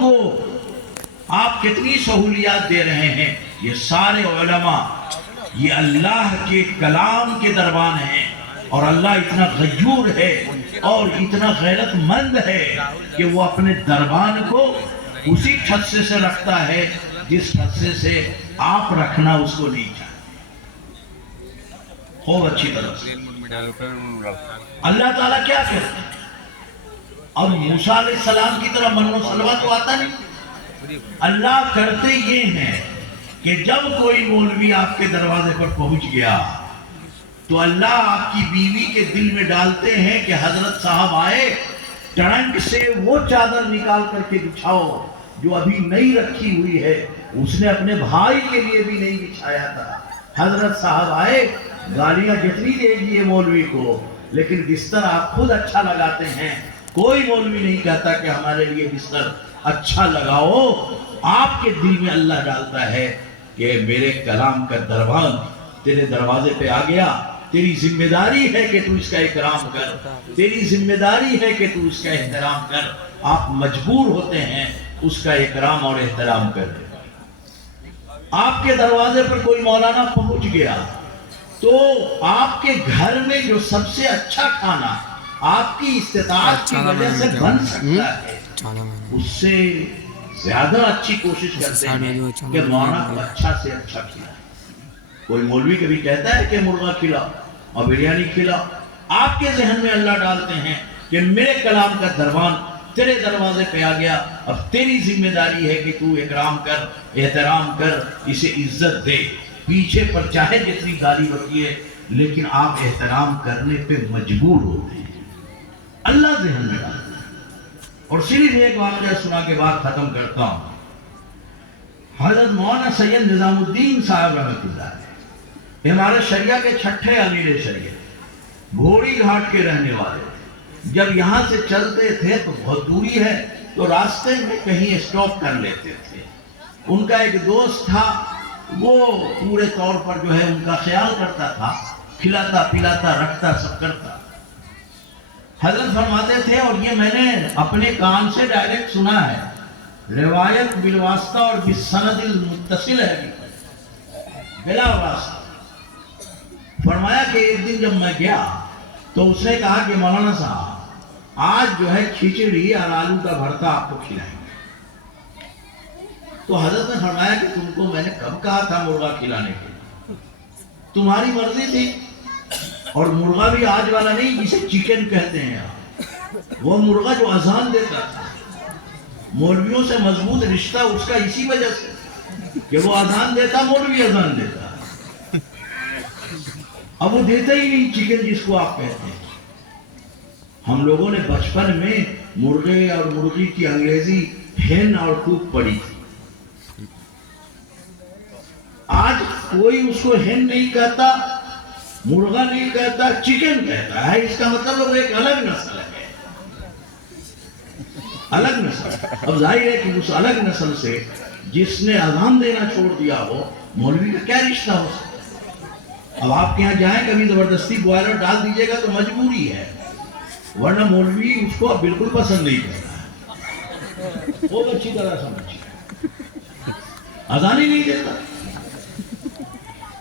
کو آپ کتنی سہولیات دے رہے ہیں. یہ سارے علماء یہ اللہ کے کلام کے دربان ہیں، اور اللہ اتنا غیور ہے اور اتنا غیرت مند ہے کہ وہ اپنے دربان کو اسی ٹھسے سے رکھتا ہے جس ٹھسے سے آپ رکھنا اس کو نہیں چاہتے. خوب اچھی طرح سے اللہ تعالیٰ کیا کرتے ہیں. اور موسیٰ علیہ السلام کی طرح من و سلوہ تو آتا نہیں. اللہ کرتے یہ ہیں کہ جب کوئی مولوی آپ کے دروازے پر پہنچ گیا تو اللہ آپ کی بیوی کے دل میں ڈالتے ہیں کہ حضرت صاحب آئے، ٹرنک سے وہ چادر نکال کر کے بچھاؤ جو ابھی نہیں رکھی ہوئی ہے، اس نے اپنے بھائی کے لیے بھی نہیں بچھایا تھا. حضرت صاحب آئے، گالیاں جتنی دے گی مولوی کو، لیکن بستر آپ خود اچھا لگاتے ہیں. کوئی مولوی نہیں کہتا کہ ہمارے لیے بستر اچھا لگاؤ. آپ کے دل میں اللہ ڈالتا ہے کہ میرے کلام کا دربان تیرے دروازے پہ آ گیا، تیری ذمہ داری ہے کہ تو اس کا اکرام کر، تیری ذمہ داری ہے کہ تو اس کا احترام کر. آپ مجبور ہوتے ہیں اس کا اکرام اور احترام کرنے. آپ کے دروازے پر کوئی مولانا پہنچ گیا تو آپ کے گھر میں جو سب سے اچھا کھانا آپ کی استطاعت کی وجہ سے بن سکتا ہے، اس سے زیادہ اچھی کوشش کرتے ہیں کہ مولانا کو اچھا سے اچھا کھلائے. کوئی مولوی کبھی کہتا ہے کہ مرغا کھلاؤ اور بریانی کھلاؤ. آپ کے ذہن میں اللہ ڈالتے ہیں کہ میرے کلام کا دربان تیرے دروازے پہ آ گیا، اب تیری ذمہ داری ہے کہ تو اکرام کر، احترام کر، اسے عزت دے. پیچھے پر چاہے جتنی گالی بکی ہے لیکن آپ احترام کرنے پہ مجبور ہوتے ہیں. اللہ ذہن میں ڈالتا ہے. اور صرف ایک واقعہ سنا کے بعد ختم کرتا ہوں. حضرت مولانا سید نظام الدین صاحب رحمۃ اللہ علیہ ہمارے شریعہ کے چھٹے امیر شریعت، گھوڑی گھاٹ کے رہنے والے. جب یہاں سے چلتے تھے تو بہت دوری ہے تو راستے میں کہیں اسٹاپ کر لیتے تھے. ان کا ایک دوست تھا، وہ پورے طور پر جو ہے ان کا خیال کرتا تھا، کھلاتا پلاتا رکھتا سب کرتا. حضرت فرماتے تھے، اور یہ میں نے اپنے کان سے ڈائریکٹ سنا ہے، روایت بالواسطہ اور بالسند المتصل ہے، بلا واسطہ. فرمایا کہ ایک دن جب میں گیا تو اس نے کہا کہ مولانا صاحب آج جو ہے کھچڑی اور آلو کا بھرتا آپ کو کھلائیں گے. تو حضرت نے فرمایا کہ تم کو میں نے کب کہا تھا مرغا کھلانے کے لیے؟ تمہاری مرضی تھی. اور مرغا بھی آج والا نہیں جسے چکن کہتے ہیں آپ، وہ مرغا جو اذان دیتا تھا. مولویوں سے مضبوط رشتہ اس کا اسی وجہ سے کہ وہ اذان دیتا، مولوی اذان دیتا. اب وہ دیتا ہی نہیں چکن جس کو آپ کہتے ہیں. ہم لوگوں نے بچپن میں مرغے اور مرغی کی انگریزی ہین اور کوک پڑھی تھی. آج کوئی اس کو ہین نہیں کہتا، مرغا نہیں کہتا، چکن کہتا ہے. اس کا مطلب وہ ایک الگ نسل ہے، الگ نسل. اب ظاہر ہے کہ اس الگ نسل سے جس نے اذان دینا چھوڑ دیا ہو، مولوی کا کیا رشتہ ہو سکتا ہے؟ اب آپ کے یہاں جائیں کبھی زبردستی بوائلر ڈال دیجیے گا تو مجبوری ہے، ورنہ مولوی اس کو بالکل پسند نہیں کرتا ہے. بہت اچھی طرح سمجھیے، اذان ہی نہیں دیتا.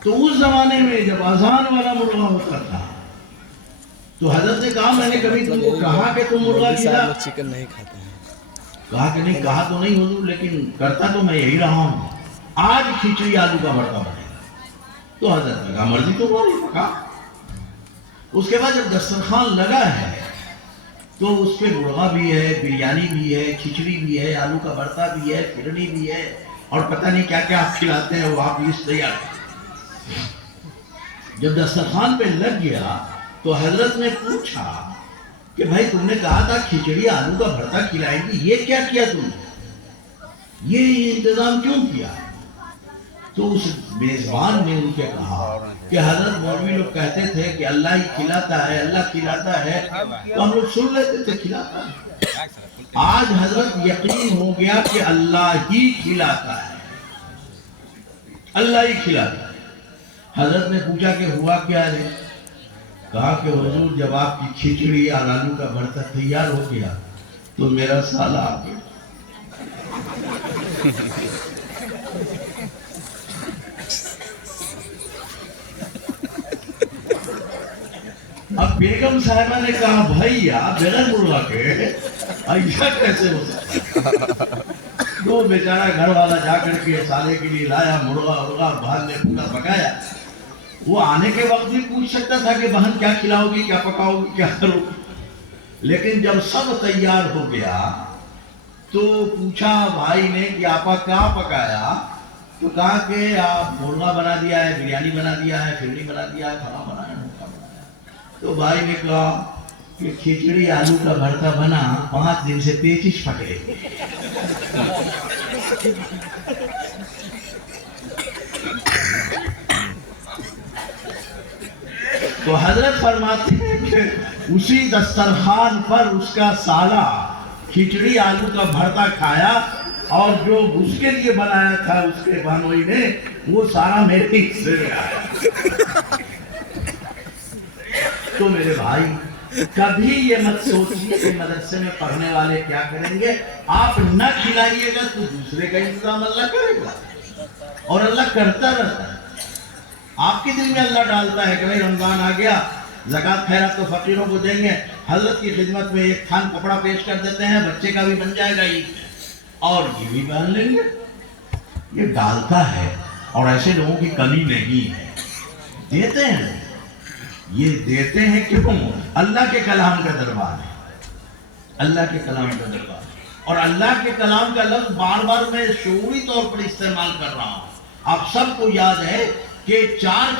تو اس زمانے میں جب اذان والا مرغا ہوتا تھا تو حضرت نے کہا میں نے کبھی تم کو کہا کہ تم مرغا کھلا؟ چکن نہیں کھاتے ہیں. کہا کہ نہیں، کہا تو نہیں حضور، لیکن کرتا تو میں یہی رہا ہوں. آج کھچڑی آلو کا بھرتا بنے گا. تو حضرت نے کہا مرضی تو بولی پکا. اس کے بعد جب دسترخوان لگا ہے تو اس پہ مرغا بھی ہے، بریانی بھی ہے، کھچڑی بھی ہے، آلو کا بھرتا بھی ہے، پھرنی بھی ہے، اور پتہ نہیں کیا کیا آپ کھلاتے ہیں. وہ آپ لسٹ تیار کریں. جب دسترخوان پہ لگ گیا تو حضرت نے پوچھا کہ بھائی تم نے کہا تھا کھچڑی آلو کا بھرتا کھلائیں گی، یہ کیا کیا تم نے، یہ انتظام کیوں کیا؟ تو اس میزبان نے ان کے کہا کہ حضرت مولوی لوگ کہتے تھے کہ اللہ ہی کھلاتا ہے، اللہ کھلاتا ہے، تو ہم لوگ سن لیتے تھے کھلاتا ہے. آج حضرت یقین ہو گیا کہ اللہ ہی کھلاتا ہے، اللہ ہی کھلاتا ہے. حضرت نے پوچھا کہ ہوا کیا ہے؟ کہا کہ حضور جب آپ کی کھچڑی اور آلو کا بھرتا تیار ہو گیا تو میرا سالہ آ گیا. اب بیگم صاحبہ نے کہا بھائیا بغیر مرغا کے ایسا کیسے ہو سکتا؟ تو بیچارہ گھر والا جا کر کے سالے کے لیے لایا مرغا بہن نے پورا پکایا. وہ آنے کے وقت بھی پوچھ سکتا تھا کہ بہن کیا کھلاؤ گی، کیا پکاؤ گی، کیا کرو گی. لیکن جب سب تیار ہو گیا تو پوچھا بھائی نے کہ آپا کیا پکایا؟ تو کہا کہ آپ مرغا بنا دیا ہے، بریانی بنا دیا ہے، پھرنی بنا دیا ہے، کھانا بنایا ہے. تو بھائی نے کہا کہ کھچڑی آلو کا بھرتا بنا 5 دن سے پیچش پکڑے. تو حضرت فرماتے ہیں کہ اسی دسترخوان پر اس کا سالہ کھچڑی آلو کا بھرتا کھایا، اور جو اس کے لیے بنایا تھا اس کے بہنوئی نے وہ سارا میرے حصے میں آیا. تو میرے بھائی کبھی یہ مت سوچیے کہ مدرسے میں پڑھنے والے کیا کریں گے. آپ نہ کھلائیے گا تو دوسرے کا انتظام اللہ کرے گا، اور اللہ کرتا رہتا ہے. آپ کے دل میں اللہ ڈالتا ہے کہ بھائی رمضان آ گیا، زکوٰۃ خیرات تو فقیروں کو دیں گے، حضرت کی خدمت میں ایک تھان کپڑا پیش کر دیتے ہیں، بچے کا بھی بن جائے گا عید، اور یہ بھی پہن لیں گے. یہ ڈالتا ہے، اور ایسے لوگوں کی کمی نہیں ہے، دیتے ہیں. یہ دیتے ہیں کیوں؟ اللہ کے کلام کا دربار ہے، اللہ کے کلام کا دربار ہے. اور اللہ کے کلام کا لفظ بار بار میں شعوری طور پر استعمال کر رہا ہوں. آپ سب کو یاد ہے کہ 4